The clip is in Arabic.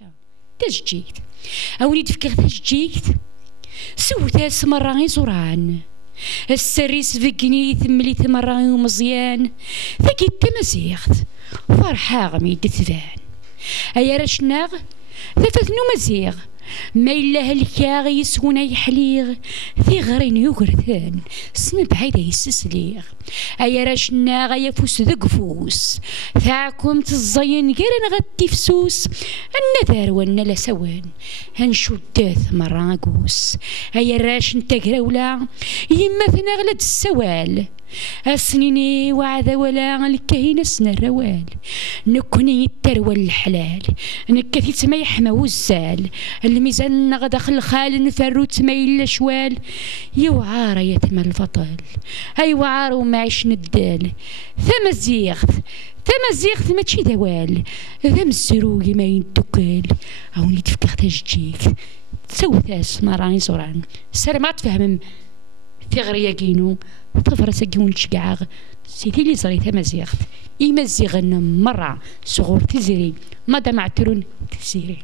حاجة تسجيت أوني تفكر تسجيت سوتاس مرة يزوران السريس فقني ثملي مرة ومزيان ثقيت تمزيغت فرحة غمي تثبان أيا رشناغ ثفثنو مزيغ ما إلا هالكاغ يسون يحليغ في غرين يقرثان سن بعيدة يستسليغ أيا راشناغ يفوس ذق فوس ثاكم تزين غير غدي فسوس النذار وانا لا سوان هنشو الداث مرة قوس أيا راش نتا قراولا يما ثنغلد السوال السنيني وعذا ولا الكهينة سن الروال نكوني التروى الحلال نكثي تسمى حما وزال الميزان نغدا خلخال نفرو تسمى شوال يوعار يتم الفطل اي وعار ومعيش ندال ثم الزيغت ماشي دوال ذم السروي ما يندكال او نتفكر تجيك تسوي ثاس مراني زوران سر ما تفهم في غريا كينو تغفر ساكيون تشقعاغ سيدي لي صغير تمازيغت إما زيغن مرة صغور تزيري مادا معترون تزيري.